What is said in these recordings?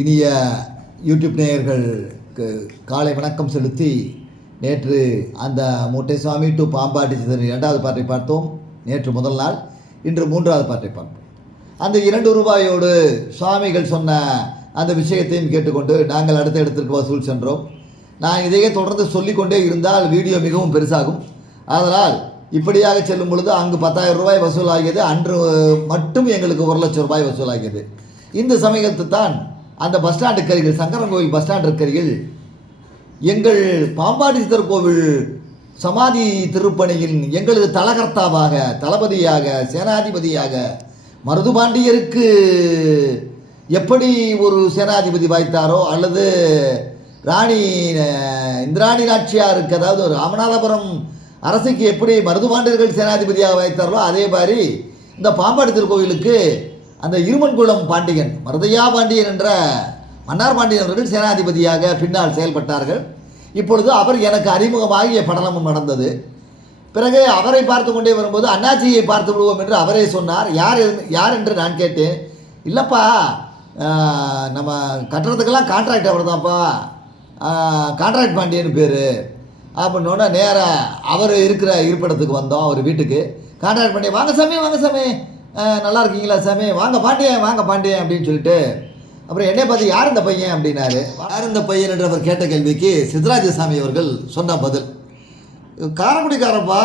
இனிய யூடியூப் நேயர்களுக்கு காலை வணக்கம் செலுத்தி நேற்று அந்த மூட்டை சுவாமி டு பாம்பாட்டி சிதறி இரண்டாவது பாட்டை பார்த்தோம். நேற்று முதல் நாள் இன்று மூன்றாவது பாட்டை பார்ப்போம். அந்த இரண்டு ரூபாயோடு சுவாமிகள் சொன்ன அந்த விஷயத்தையும் கேட்டுக்கொண்டு நாங்கள் அடுத்த இடத்திற்கு வசூல் சென்றோம். நான் இதையே தொடர்ந்து சொல்லிக்கொண்டே இருந்தால் வீடியோ மிகவும் பெருசாகும். அதனால் இப்படியாக செல்லும் பொழுது அங்கு பத்தாயிரம் ரூபாய் வசூலாகியது அன்று மட்டும் எங்களுக்கு ஒரு லட்சம் ரூபாய் வசூலாகியது. இந்த சமயத்து தான் அந்த பஸ் ஸ்டாண்டு அருகில் சங்கரன் கோவில் பஸ் ஸ்டாண்டுக்கு அருகில் எங்கள் பாம்பாடி சித்தர் கோவில் சமாதி திருப்பணியின் எங்களது தலகர்த்தாவாக தளபதியாக சேனாதிபதியாக மருதுபாண்டியருக்கு எப்படி ஒரு சேனாதிபதி வாய்த்தாரோ அல்லது ராணி இந்திராணி நாச்சியாருக்கு அதாவது ஒரு ராமநாதபுரம் அரசுக்கு எப்படி மருதுபாண்டியர்கள் சேனாதிபதியாக வைத்தார்களோ அதே மாதிரி இந்த பாம்பாடி திருக்கோவிலுக்கு அந்த இருமன்குளம் பாண்டியன் மருதையா பாண்டியன் என்ற மன்னார் பாண்டியன் அவர்கள் சேனாதிபதியாக பின்னால் செயல்பட்டார்கள். இப்பொழுது அவர் எனக்கு அறிமுகமாகிய படலமும் நடந்தது. பிறகு அவரை பார்த்து கொண்டே வரும்போது அண்ணாச்சியை பார்த்து விடுவோம் என்று அவரே சொன்னார். யார் யார் என்று நான் கேட்டேன். இல்லைப்பா நம்ம கட்டுறதுக்கெல்லாம் கான்ட்ராக்ட் அவர் தான்ப்பா கான்ட்ராக்ட் பாண்டியன் பேர். அப்படின்னோடனே நேராக அவர் இருக்கிற இருப்பிடத்துக்கு வந்தோம் அவர் வீட்டுக்கு. கான்ட்ராக்ட் பண்ணி வாங்க சாமி வாங்க சாமி. நல்லா இருக்கீங்களா சாமி? வாங்க பாண்டியன் வாங்க பாண்டியன் அப்படின்னு சொல்லிட்டு அப்புறம் என்னை பார்த்து யார் இந்த பையன் அப்படின்னாரு. யார் இந்த பையன் என்று அவர் கேட்ட கேள்விக்கு சித்தராஜசாமி அவர்கள் சொன்ன பதில். காரக்குடிக்காரப்பா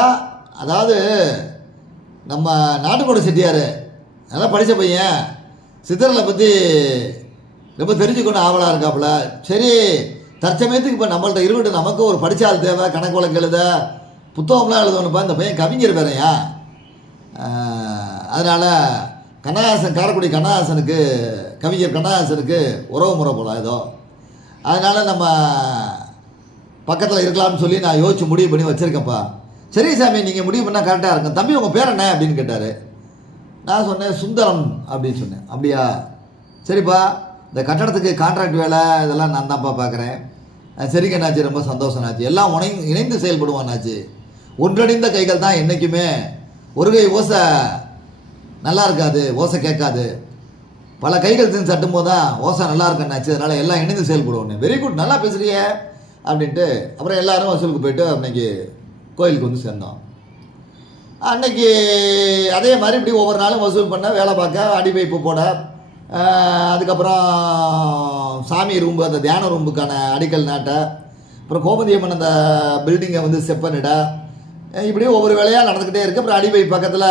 அதாவது நம்ம நாட்டுக்கோட செட்டியார் நல்லா படித்த பையன் சித்தரில் பற்றி ரொம்ப தெரிஞ்சுக்கணும் ஆவலாக இருக்காப்புல. சரி தற்சமயத்துக்கு இப்போ நம்மள்ட்ட இருக்கட்டும் நமக்கு ஒரு படிச்ச தேவை கணக்கு வழக்கு எழுத புத்தகம்லாம் எழுதணும்ப்பா இந்த பையன் கவிஞர் வேறையா? அதனால் கண்ணதாசன் காரைக்குடி கண்ணதாசனுக்கு கவிஞர் கண்ணதாசனுக்கு உறவு முறை போல ஏதோ அதனால் நம்ம பக்கத்தில் இருக்கலாம்னு சொல்லி நான் யோசிச்சு முடிவு பண்ணி வச்சுருக்கேன்ப்பா. சரி சாமி நீங்கள் முடிவு பண்ணால் கரெக்டாக இருக்கும். தம்பி உங்கள் பேர் என்ன அப்படின்னு கேட்டார். நான் சொன்னேன் சுந்தரம் அப்படின்னு சொன்னேன். அப்படியா? சரிப்பா இந்த கட்டடத்துக்கு கான்ட்ராக்ட் வேலை இதெல்லாம் நான் தான்ப்பா பார்க்குறேன் சரிங்க நாச்சு ரொம்ப சந்தோஷம்னாச்சு எல்லாம் உனை இணைந்து செயல்படுவான் நாச்சு ஒன்றடைந்த கைகள் தான் என்றைக்குமே ஒரு கை ஓசை நல்லா இருக்காது ஓசை கேட்காது. பல கைகள் சேர்ந்து தட்டும் போது தான் ஓசை நல்லா இருக்குன்னாச்சு அதனால் எல்லாம் இணைந்து செயல்படுவோன்னு வெரி குட் நல்லா பேசுறியே அப்படின்ட்டு அப்புறம் எல்லாரும் வசூலுக்கு போயிட்டு அன்னைக்கு கோயிலுக்கு வந்து சேர்ந்தோம். அன்னைக்கு அதே மாதிரி இப்படி ஒவ்வொரு நாளும் வசூல் பண்ண வேலை பார்க்க அடி பைப்பு போட அதுக்கப்புறம் சாமி ரூம்பு அந்த தியான ரூம்புக்கான அடிக்கல் நாட்ட அப்புறம் கோபதியம்மன் அந்த பில்டிங்கை வந்து செப்பனிட இப்படியே இப்படி ஒவ்வொரு வேலையாக நடந்துக்கிட்டே இருக்குது அப்புறம் அடிபை பக்கத்தில்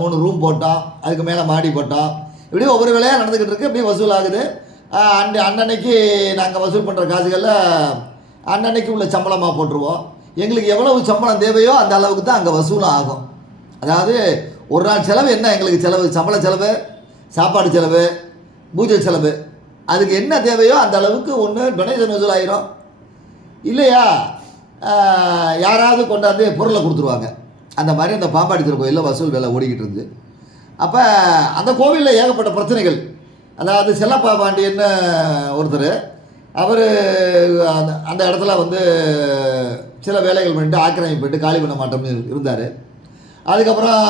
மூணு ரூம் போட்டோம். அதுக்கு மேலே மாடி போட்டோம். இப்படியே ஒவ்வொரு வேலையாக நடந்துக்கிட்டு இருக்குது இப்படி வசூல் ஆகுது ஆஹ் அன்னை அன்னன்னைக்கு நாங்கள் வசூல் பண்ணுற காசுகளில் அன்னன்னைக்கு உள்ள சம்பளமாக போட்டுருவோம். எங்களுக்கு எவ்வளவு சம்பளம் தேவையோ அந்த அளவுக்கு தான் அங்கே வசூல் ஆகும். அதாவது ஒரு நாள் செலவு என்ன? எங்களுக்கு செலவு? சம்பள செலவு சாப்பாடு செலவு பூஜை செலவு. அதுக்கு என்ன தேவையோ அந்த அளவுக்கு ஒன்று டொனேஷன் வசூல் ஆயிரும் இல்லையா? யாராவது கொண்டாந்து பொருளை கொடுத்துருவாங்க. அந்த மாதிரி அந்த பாம்பாடி திருக்கோயிலில் வசூல் வேலை ஓடிக்கிட்டு இருந்து அப்போ அந்த கோவிலில் ஏகப்பட்ட பிரச்சனைகள். அதாவது செல்லப்பா பாண்டியன்னு ஒருத்தர் அவர் அந்த அந்த இடத்துல வந்து சில வேலைகள் பண்ணிட்டு ஆக்கிரமிப்பு பண்ணிட்டு காலி பண்ண மாட்டோம்னு இருந்தார். அதுக்கப்புறம்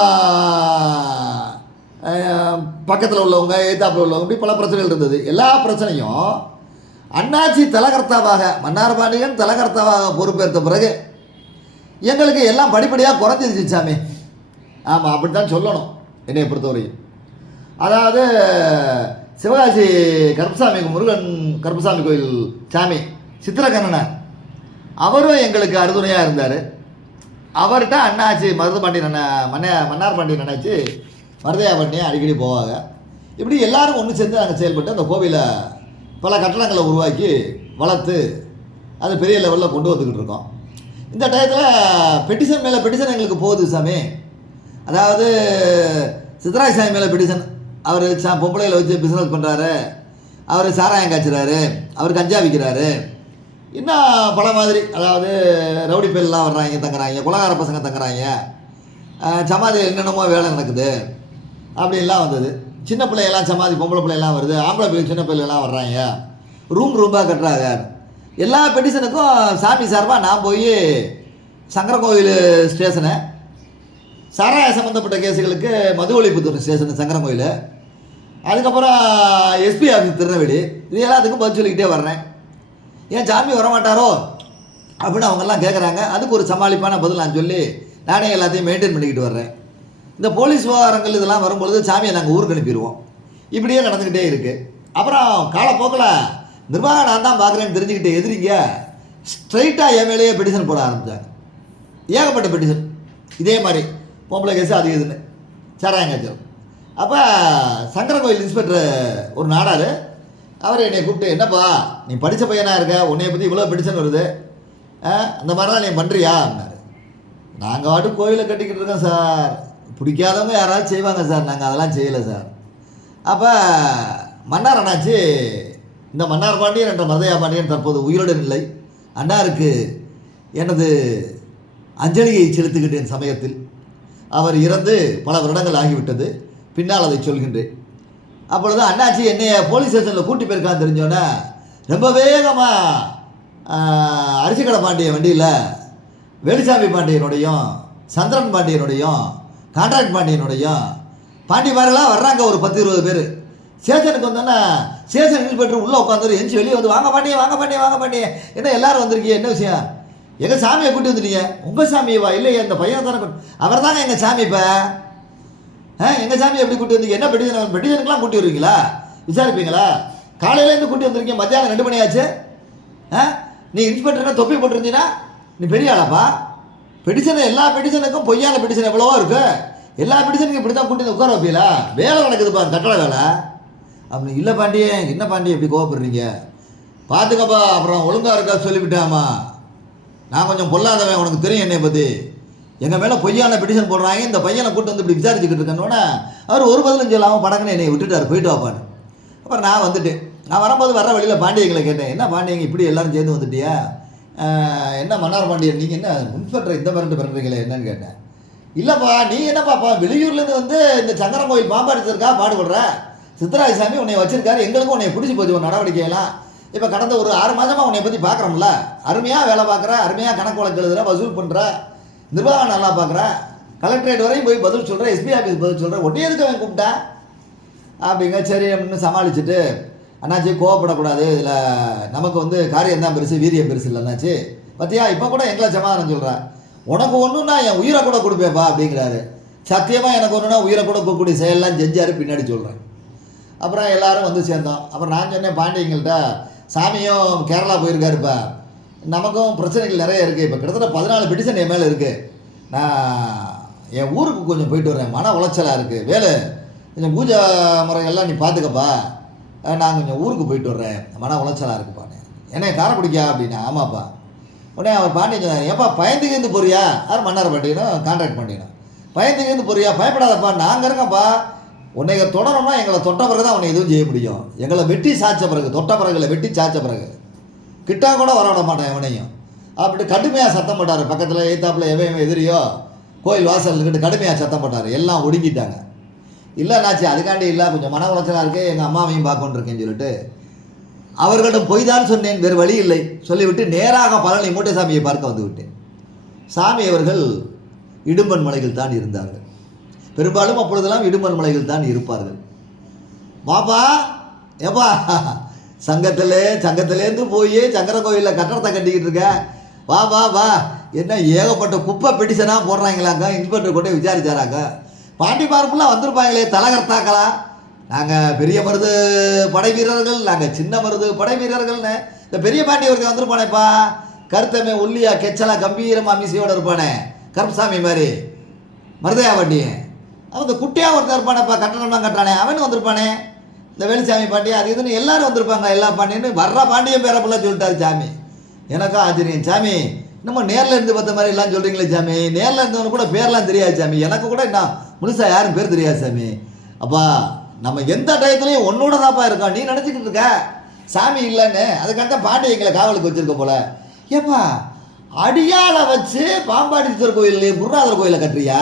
பக்கத்தில் உள்ளவங்க எய்தாப்பில் உள்ளவங்க இப்படி பல பிரச்சனைகள் இருந்தது. எல்லா பிரச்சனையும் அண்ணாச்சி தலகர்த்தாவாக மன்னார்பாண்டியன் தலகர்த்தாவாக பொறுப்பேற்ற பிறகு எங்களுக்கு எல்லாம் படிப்படியாக குறைஞ்சிருச்சு சாமி. ஆமாம் அப்படி தான் சொல்லணும் என்னை பொறுத்தவரையும் அதாவது சிவகாசி கருப்பசாமி முருகன் கருப்பசாமி கோயில் சாமி சித்திரகண்ணனார் அவரும் எங்களுக்கு அறுதுணையாக இருந்தார். அவர்கிட்ட அண்ணாச்சி மருது பாண்டியன் அண்ணன் மன்ன மன்னார் பாண்டியன் அண்ணாச்சி மருதையா பாண்டியன் அடிக்கடி போவாங்க. இப்படி எல்லாரும் ஒன்று சேர்ந்து நாங்கள் செயல்பட்டு அந்த கோவிலை பல கட்டடங்களை உருவாக்கி வளர்த்து அது பெரிய லெவலில் கொண்டு வந்துக்கிட்டு இருக்கோம். இந்த டயத்தில் பெட்டிஷன் மேலே பெட்டிஷன் எங்களுக்கு போகுது சாமி. அதாவது சித்தராஜ் சாமி மேலே பெட்டிஷன் அவர் சா பொம்பளையில் வச்சு பிஸ்னஸ் பண்ணுறாரு அவர் சாராயம் காய்ச்சுறாரு. அவர் கஞ்சா விற்கிறாரு இன்னும் பல மாதிரி அதாவது ரவுடி பேர்லாம் வர்றாங்க தங்குறாங்க குலகார பசங்க தங்குறாங்க. சமாதி என்னென்னமோ வேலை நடக்குது. அப்படின்லாம் வந்தது. சின்ன பிள்ளையெல்லாம் சமாதி பொம்பளை பிள்ளையெல்லாம் வருது ஆம்பளை பிள்ளை சின்ன பிள்ளைலாம் வர்றாங்க. ரூம் ரூமாக கட்டுறாங்க. எல்லா பெட்டிஷனுக்கும் சாமி சார்பாக நான் போய் சங்கரகோவில் ஸ்டேஷனு சாராய சம்மந்தப்பட்ட கேஸுகளுக்கு மது ஒழிப்புத்துறை ஸ்டேஷன் சங்கரன் கோயில். அதுக்கப்புறம் எஸ்பி ஆஃபீஸ் திருநெல்வேலி. இது எல்லாத்துக்கும் பதில் சொல்லிக்கிட்டே வர்றேன். ஏன் சாமி வரமாட்டாரோ? அப்படின்னு அவங்கெல்லாம் கேட்குறாங்க அதுக்கு ஒரு சமாளிப்பான பதில் நான் சொல்லி நானே எல்லாத்தையும் மெயின்டைன் பண்ணிக்கிட்டு வர்றேன். இந்த போலீஸ் விவகாரங்கள் இதெல்லாம் வரும்பொழுது சாமியை நாங்கள் ஊருக்கு அனுப்பிடுவோம். இப்படியே நடந்துக்கிட்டே இருக்குது அப்புறம் காலப்போக்கில் நிர்வாகம் நான் தான் பார்க்குறேன்னு தெரிஞ்சுக்கிட்டு எதிரிங்க ஸ்ட்ரைட்டாக என் மேலேயே பெட்டிஷன் போட ஆரம்பித்தாங்க ஏகப்பட்ட பெட்டிஷன் இதே மாதிரி பொம்பளை கேஸ் அது இதுன்னு. சாராயங்காய்ச்சல் அப்போ சங்கர கோயில் இன்ஸ்பெக்டர் ஒரு நாடார். அவர் என்னை கூப்பிட்டு என்னப்பா நீ படித்த பையனாக இருக்க? உன்னைய பற்றி இவ்வளோ பெட்டிஷன் வருது. அந்த மாதிரிலாம் நீ பண்ணுறியா அப்படின்னாரு நாங்கள் வாட்டு கோயிலை கட்டிக்கிட்டு இருக்கோம் சார். பிடிக்காதவங்க யாராவது செய்வாங்க சார். நாங்கள் அதெல்லாம் செய்யலை சார். அப்போ மன்னார் அண்ணாச்சி இந்த மன்னார் பாண்டியன் என்ற மருதையா பாண்டியன் தற்போது உயிருடன் இல்லை. அன்னாருக்கு எனது அஞ்சலியை செலுத்துகின்றேன் சமயத்தில். அவர் இறந்து பல வருடங்கள் ஆகிவிட்டது. பின்னால் அதை சொல்கின்றேன். அப்பொழுது அண்ணாச்சி என்னைய போலீஸ் ஸ்டேஷனில் கூட்டி போயிருக்கான்னு தெரிஞ்சோன்னே ரொம்ப வேகமாக அரிசிக்கடை பாண்டிய வண்டியில் வேலுசாமி பாண்டியனுடையும் சந்திரன் பாண்டியனுடையும் கான்ட்ராக்ட் பாண்டியனுடையும் பாண்டிமாரெல்லாம் வர்றாங்க ஒரு பத்து இருபது பேர். சேஷனுக்கு வந்தோன்னா சேஷன் இன்ஸ்பெக்டர் உள்ளே உட்காந்துரு எஞ்சி வெளியே வந்து வாங்க பாண்டிய வாங்க பாண்டிய வாங்க பாண்டிய. என்ன எல்லாரும் வந்திருக்கீங்க? என்ன விஷயம்? எங்கள் சாமியை கூட்டி வந்துட்டீங்க? உங்கள் சாமியவா? இல்லையே இந்த பையனை தானே அவர் தாங்க எங்கள் சாமி இப்போ. ஆ எங்கள் சாமி எப்படி கூட்டி வந்தீங்க என்ன பெட்டிஷன் பெட்டிஷனுக்குலாம் கூட்டி வருவீங்களா? விசாரிப்பீங்களா? காலையிலேருந்து கூட்டி வந்திருக்கீங்க மத்தியானம் ரெண்டு மணி ஆச்சு. ஆ நீ இன்ஸ்பெக்டர்னா தொப்பி போட்டிருந்தீங்கன்னா நீ பெரிய ஆளாப்பா? பெட்டிஷன் எல்லா பெடிஷனுக்கும் பொய்யான பெடிஷன் எவ்வளவோ இருக்கு. எல்லா பெடிஷனுக்கும் இப்படி தான் கூட்டி உட்கார வைப்பீங்களா வேலை நடக்குதுப்பா கட்டட வேலை. அப்படி இல்லை பாண்டியே என்ன பாண்டியே இப்படி கோவப்படுறீங்க? பார்த்துக்கப்பா அப்புறம் ஒழுங்காக இருக்கா சொல்லிவிட்டாமா? நான் கொஞ்சம் பொல்லாதவன் உனக்கு தெரியும் என்னை பற்றி எங்கள் மேலே பொய்யான பெட்டிஷன் போடுறாங்க இந்த பையனை கூட்டு வந்து இப்படி விசாரிச்சுக்கிட்டு இருக்கேன்னொன்னே அவர் ஒரு பதிலும் சொல்லாமல் படக்குன்னு என்னை விட்டுட்டார் போயிட்டு வாப்பான்னு அப்புறம் நான் வந்துட்டேன். நான் வரும்போது வர வழியில் பாண்டியங்களை கேட்டேன் என்ன பாண்டியங்க இப்படி எல்லாரும் சேர்ந்து வந்துட்டியா? என்ன மன்னார் பாண்டியன் நீங்கள் என்ன இன்ஸ்பெக்டர் இந்த மிரண்டு பண்ணுறீங்களே என்னன்னு கேட்டேன். இல்லைப்பா நீ என்னப்பாப்பா வெளியூர்லேருந்து வந்து இந்த சங்கரன் கோயில் பாம்பாடிச்சிருக்கா பாடுபடுற சித்தராஜ சாமி உன்னை வச்சிருக்காரு எங்களுக்கும் உன்னை பிடிச்சி போச்சு ஒரு நடவடிக்கையெல்லாம். இப்போ கடந்த ஒரு ஆறு மாதமாக உன்னை பற்றி பார்க்குறோம்ல அருமையாக வேலை பார்க்குற அருமையாக கணக்கு வழக்கு எழுதுற வசூல் பண்ணுற நிர்வாகம் நல்லா பார்க்குற கலெக்டரேட் வரையும் போய் பதில் சொல்கிறேன் எஸ்பி ஆஃபீஸ் பதில் சொல்கிறேன் ஒட்டி எதுக்கு அவன் கூப்பிட்டா? அப்படிங்க சரி அப்படின்னு சமாளிச்சுட்டு அண்ணாச்சி கோவப்படக்கூடாது. இதில் நமக்கு வந்து காரியம் தான் பெருசு வீரியம் பெருசு இல்லை அண்ணாச்சி. பார்த்தியா இப்போ கூட எங்களை சமாதானம் சொல்கிறேன் உனக்கு ஒன்றுன்னா என் உயிரை கூட கொடுப்பேப்பா அப்படிங்கிறாரு. சத்தியமாக எனக்கு ஒன்றுனா உயிரை கூட கொடுக்கக்கூடிய செயலெல்லாம் செஞ்சார் பின்னாடி சொல்கிறேன் அப்புறம் எல்லாரும் வந்து சேர்ந்தோம். அப்புறம் நான் சொன்னேன் பாண்டியங்கள்ட்ட சாமியும் கேரளா போயிருக்காருப்பா நமக்கும் பிரச்சனைகள் நிறைய இருக்குது இப்போ கிட்டத்தட்ட பதினாலு பெட்டிஷன் என் மேலே இருக்குது நான் என் ஊருக்கு கொஞ்சம் போயிட்டு வரேன். மன உளைச்சலாக இருக்குது வேலை கொஞ்சம் பூஜை முறைகள்லாம் நீ பார்த்துக்கப்பா நான் கொஞ்சம் ஊருக்கு போயிட்டு வர்றேன். மன உளைச்சலாக இருக்குப்பானே. என்ன காரக்குடிக்கா? அப்படின்னா ஆமாப்பா. உடனே அவர் பாண்டியன் சொன்னார் ஏப்பா பயந்துக்கிருந்து போறியா? யார் மன்னார் பாண்டியனும் கான்ட்ராக்ட் பண்ணிடணும் பயந்துக்கிருந்து போறியா? பயப்படாதப்பா நாங்கள் இருக்கோம்ப்பா. உன்னை தொடரணும்னா எங்களை தொட்ட பிறகு தான் உன்னை எதுவும் செய்ய முடியும். எங்களை வெட்டி சாய்ச்ச பிறகு தொட்ட பிறகுல வெட்டி சாய்ச்ச பிறகு. கிட்டா கூட வர விட மாட்டேன் எவனையும். அப்படி கடுமையாக சத்தம் போட்டார். பக்கத்தில் எய்த்தாப்பில் எவன் எதிரியோ கோயில் வாசல் கிட்ட கடுமையாக சத்தம் போட்டார். எல்லாம் ஒடுங்கிட்டாங்க. இல்லை நாச்சி அதுக்காண்டி இல்லை கொஞ்சம் மன உளைச்சலாக இருக்கே எங்கள் அம்மாவையும் பார்க்கணுன்ருக்கேன்னு சொல்லிட்டு. அவர்களிடம் பொய் தான் சொன்னேன் வேறு வழி இல்லை. சொல்லிவிட்டு நேராக பழனி மூட்டைசாமியை பார்க்க வந்துவிட்டேன் சாமி அவர்கள் இடும்பன் மலையில் தான் இருந்தார்கள். பெரும்பாலும் அப்பொழுதெல்லாம் இடும்பன் மலையில் தான் இருப்பார்கள். வாப்பா ஏப்பா சங்கத்தில் சங்கத்திலேருந்து போய் சங்கர கோயிலில் கட்டடத்தை கட்டிக்கிட்டு இருக்க. வா வா வா. என்ன ஏகப்பட்ட குப்பை பெட்டிஷனாக போடுறாங்களாங்க இன்ஸ்பெக்டர் கொண்டே விசாரிச்சாராங்க. பாண்டி பார்ப்புலாம் வந்திருப்பாங்களே தலகர்த்தாக்களா நாங்கள் பெரிய மருது படை வீரர்கள் நாங்கள் சின்ன மருது படை வீரர்கள்னு. இந்த பெரிய பாண்டி ஒருத்தன் வந்திருப்பானேப்பா. கருத்தமே ஒல்லியா கெச்சலா கம்பீரமாக மீசையோடு இருப்பானே. கருப்சாமி மாதிரி. மருதையா வண்டியன் அவன் இந்த குட்டியாக ஒருத்தர் இருப்பானேப்பா கட்டணம்லாம் கட்டுறானே. அவனு வந்திருப்பானே. இந்த வேலுசாமி பாண்டி அது இதுன்னு எல்லாரும் வந்திருப்பாங்க எல்லா பாண்டியன்னு வர்ற பாண்டியன் பேரை ஃபுல்லாக சொல்லிட்டாரு சாமி. எனக்கும் ஆச்சரியம். சாமி நம்ம நேரில் இருந்து பார்த்த மாதிரி எல்லாம் சொல்கிறீங்களே சாமி. நேரில் இருந்தவனு கூட பேர்லாம் தெரியாது சாமி. எனக்கு கூட என்ன முழுசாக யாரும் பேர் தெரியாது சாமி. அப்பா நம்ம எந்த டயத்துலையும் ஒன்னோட தான்ப்பா இருக்கோம் நீ நினச்சிக்கிட்டு இருக்க. சாமி இல்லைன்னு அதுக்காக தான் எங்களை காவலுக்கு வச்சிருக்க போல. ஏப்பா அடியாலை வச்சு பாம்பாடீஸ்வரர் கோயில் முருகாதர் கோயிலை கட்டுறியா?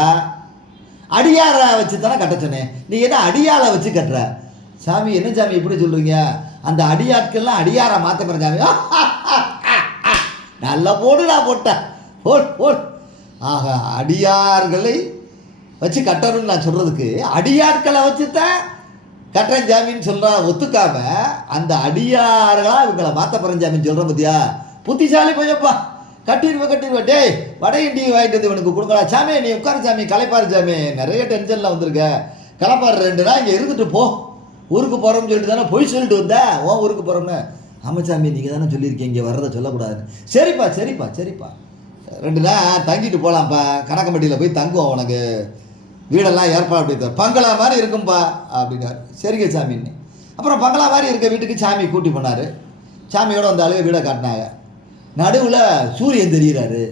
அடியாரை வச்சு தானே கட்ட சொன்னேன். நீ என்ன அடியாலை வச்சு கட்டுற? சாமி என்ன சாமி இப்படி சொல்றீங்க? அந்த அடியாட்கள்லாம் அடியாரை மாற்ற போற சாமி. நல்லா போடுடா போட்டேன் போட் போட். ஆக அடியார்களை வச்சு கட்டணும்னு நான் சொல்கிறதுக்கு அடியாட்களை வச்சு தான் கட்டுறேன் ஜாமீன் சொல்றா ஒத்துக்காம அந்த அடியார்களாக இவங்களை மாத்த போறேன் ஜாமீன் சொல்றேன் பத்தியா? புத்திசாலி போயப்பா. கட்டிடுவேன் கட்டிடுவேன் டேய் வட இண்டி வாங்கிட்டு வந்து இவனுக்கு கொடுங்களா சாமி நீ உட்காரு சாமி களைப்பாரு சாமி. நிறைய டென்ஷனில் வந்திருக்க. களைப்பாரு ரெண்டு நாள் இங்கே இருந்துட்டு போ. ஊருக்கு போகிறோம்னு சொல்லிட்டு தானே போய் சொல்லிட்டு வந்தேன் ஓ ஊருக்கு போகிறோம்னு ஆமாம் நீங்கள் தானே சொல்லியிருக்கீங்க. இங்கே வர்றதை சொல்லக்கூடாதுன்னு. சரிப்பா சரிப்பா சரிப்பா. ரெண்டு நாள் தங்கிட்டு போகலாம்ப்பா கணக்கம்பட்டியில் போய் தங்குவோம் உனக்கு. வீடெல்லாம் ஏற்பாடு பண்ணி பங்களா மாதிரி இருக்கும்பா அப்படின்னாரு. சரிங்க சாமின்னு அப்புறம் பங்களா மாதிரி இருக்க வீட்டுக்கு சாமி கூட்டி போனார். சாமியோட வந்த அளவு வீடை காட்டினாங்க. நடுவில் சூரியன் தெரிகிறாரு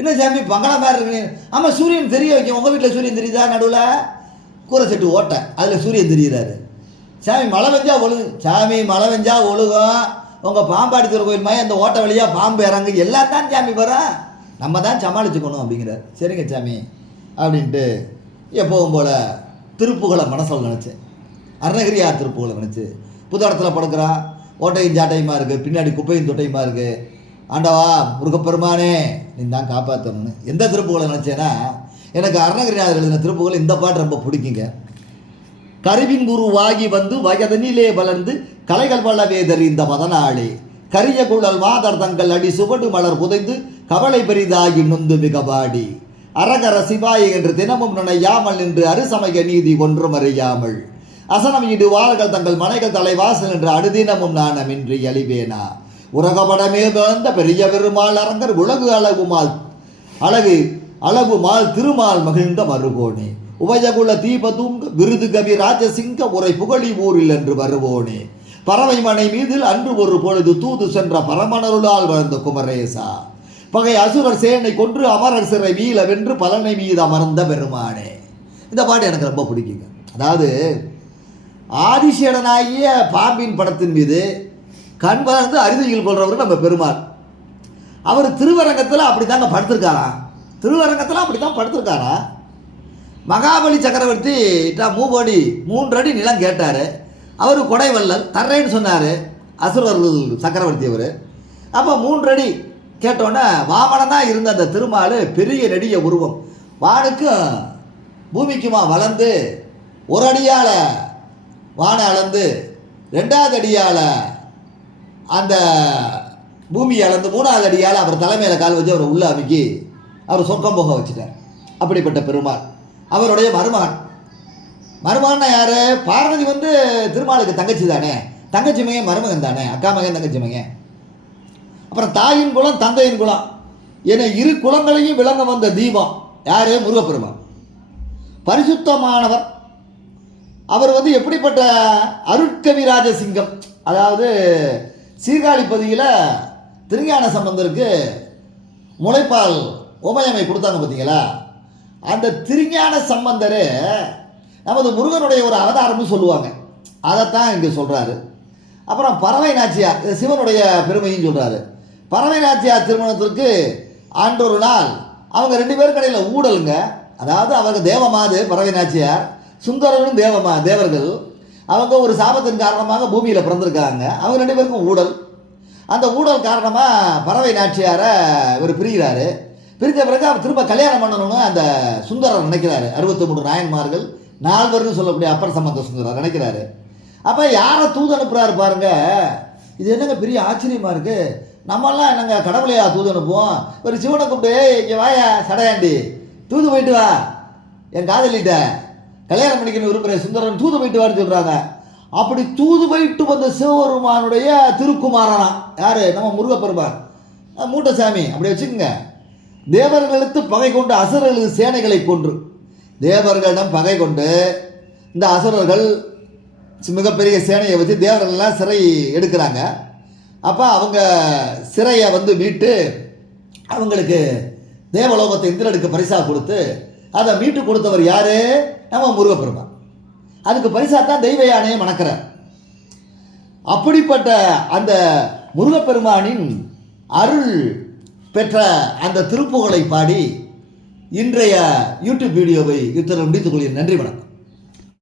என்ன சாமி பங்களா மாதிரி இருக்கு. ஆமாம் சூரியன் தெரிய வைக்க உங்கள் வீட்டில் சூரியன் தெரியுதா? நடுவில் கூரை செட்டு ஓட்டை. அதில் சூரியன் தெரிகிறாரு சாமி மழை பெஞ்சா ஒழுகு. சாமி மழை பெஞ்சா ஒழுகும் உங்கள் பாம்பாடி கோயில் மாதிரி அந்த ஓட்டை வழியாக பாம்பு இறங்கு. எல்லாம் தான் சாமி வரும் நம்ம தான் சமாளிச்சுக்கணும் அப்படிங்கிறார். சரிங்க சாமி. அப்படின்ட்டு எப்போவும் போல் திருப்புகளை மனசில் நினச்சேன் அருணகிரியார் திருப்புகளை நினச்சி. புது இடத்துல படுக்கிறான் ஓட்டையும் சாட்டையுமா இருக்குது பின்னாடி குப்பையும் தொட்டையுமா இருக்குது ஆண்டவா முருகப்பெருமானே நீ தான் காப்பாற்றணும்னு எந்த திருப்புகளை நினச்சேன்னா எனக்கு அருணகிரிநாதர் எழுதின திருப்புகள் இந்த பாட்டு ரொம்ப பிடிக்குங்க. கருவின் உருவாகி வந்து வயதனிலே வளர்ந்து கலைகள் வளவேதர் தெரிந்த மதனாளே கரிய குழல் மாதர் தங்கள் அடி சுவடு மலர் புதைந்து கவலை பெரிதாகி நொந்து மிகபாடி அரகர சிவாய என்று தினமும் நினையாமல் நின்று அருசமய நீதி ஒன்றும் அறியாமல். அசனம் இடுவார்கள் தங்கள் மனைகள் தலைவாசல் என்று அடுதினமும் நாணமின்றி அழிவேனா உலகப்படமே பிறந்த பெரிய பெருமாள் அரங்கர் உலகு அழகுமால் அழகு அழகு மால் திருமால் மகிழ்ந்த மறுபோனே உபயகுல தீபதுங்க விருது கவி ராஜசிங்க உரை புகழி ஊரில் என்று வருவோனே. பறவை மனை மீதில் அன்று ஒரு பொழுது தூது சென்ற பரமணருளால் வளர்ந்த குமரேசா. பகை அசுரர் சேனை கொன்று அமரசரை வீழ வீல வென்று பலனை மீது அமர்ந்த பெருமானே. இந்த பாட்டு எனக்கு ரொம்ப பிடிக்குங்க. அதாவது ஆதிசேடனாகிய பாம்பின் படத்தின் மீது கண் வளர்ந்து அரிதியில் கொள்றவர் நம்ம பெருமாள். அவர் திருவரங்கத்தில் அப்படி தாங்க படுத்திருக்காராம். திருவரங்கத்தில் அப்படி தான் படுத்திருக்காரா? மகாபலி சக்கரவர்த்தி மூவடி மூன்றடி மூன்று அடி நிலம் கேட்டார். அவர் கொடைவல்லல் தர்றேன்னு சொன்னார் அசுரர்கள் சக்கரவர்த்தி அவர். அப்போ மூன்று அடி கேட்டோன்னே வாமனனாக இருந்த அந்த திருமால் பெரிய நெடிய உருவம். வானுக்கும் பூமிக்குமா வளர்ந்து ஒரு அடியால் வானை அளந்து ரெண்டாவது அடியால் அந்த பூமியை அளந்து மூணாவது அடியால் அவர் தலைமையில் கால் வச்சு அவர் உள்ளே அமுக்கி அவர் சொர்க்கம் போக வச்சுட்டார். அப்படிப்பட்ட பெருமாள். அவருடைய மருமகன். மருமகன்னா யார்? பார்வதி வந்து திருமாலுக்கு தங்கச்சி தானே. தங்கச்சி மகன் மருமகன் தானே. அக்கா மகன் தங்கச்சி மகன். அப்புறம் தாயின் குலம் தந்தையின் குலம். என இரு குலங்களையும் விளங்க வந்த தீபம். யாரு? முருகப்பெருமான். பரிசுத்தமானவர். அவர் வந்து எப்படிப்பட்ட அருட்கவிராஜ சிங்கம். அதாவது சீர்காழிப்பதியில் திருஞான சம்பந்தருக்கு முளைப்பால் உமையமை கொடுத்தாங்க பார்த்தீங்களா அந்த திருஞான சம்பந்தர் நமது முருகனுடைய ஒரு அவதாரம்னு சொல்லுவாங்க. அதைத்தான் இங்கே சொல்கிறாரு அப்புறம் பறவை நாச்சியார் சிவனுடைய பெருமையும் சொல்கிறாரு பறவை நாச்சியார் திருமணத்திற்கு ஆண்டொரு நாள். அவங்க ரெண்டு பேரும் கடையில் ஊடலுங்க. அதாவது அவங்க தேவமாது பறவை நாச்சியார் சுந்தரனும் தேவமா தேவர்கள். அவங்க ஒரு சாபத்தின் காரணமாக பூமியில் பிறந்திருக்காங்க. அவங்க ரெண்டு பேருக்கும் ஊடல். அந்த ஊழல் காரணமாக பறவை நாச்சியாரை இவர் பிரிகிறாரு. பிரித்த பிறகு அவர் திரும்ப கல்யாணம் பண்ணணும்னு அந்த சுந்தரர் நினைக்கிறாரு. அறுபத்தி மூணு நாயன்மார்கள் நால்வர்னு சொல்லக்கூடிய அப்பர் சம்பந்த சுந்தரர் நினைக்கிறாரு. அப்போ யாரை தூது அனுப்புகிறாரு பாருங்க. இது என்னங்க பெரிய ஆச்சரியமாக இருக்குது நம்மெல்லாம் என்னங்க கடவுளையா தூது அனுப்புவோம் ஒரு சிவனை கூப்பிட்டு இங்கே வாயா சடையாண்டி. தூது போயிட்டு வா. என் காதலிட்ட கல்யாணம் பண்ணிக்கணும் விரும்புகிற சுந்தரன் தூது போயிட்டு வான்னு சொல்கிறாங்க அப்படி தூது போயிட்டு வந்த சிவபெருமானுடைய திருக்குமாரனா? யார்? நம்ம முருகப்பெருமான். மூட்டசாமி. அப்படி வச்சுக்கோங்க. தேவர்களுக்கு பகை கொண்டு அசுரர்களுக்கு சேனைகளை கொன்று. தேவர்களிடம் பகை கொண்டு இந்த அசுரர்கள் மிகப்பெரிய சேனையை வச்சு தேவர்கள்லாம் சிறை எடுக்கிறாங்க. அப்போ அவங்க சிறையை வந்து மீட்டு அவங்களுக்கு தேவலோகத்தை இந்திரனுக்கு பரிசாக கொடுத்து அதை மீட்டு கொடுத்தவர் யார்? நம்ம முருகப்பெருமான். அதுக்கு பரிசாக தான் தெய்வ யானையை மணக்கிறார். அப்படிப்பட்ட அந்த முருகப்பெருமானின் அருள் பெற்ற அந்த திருப்புகளை பாடி இன்றைய யூடியூப் வீடியோவை இத்தனை முடித்துக் கொள்கிறேன். நன்றி வணக்கம்.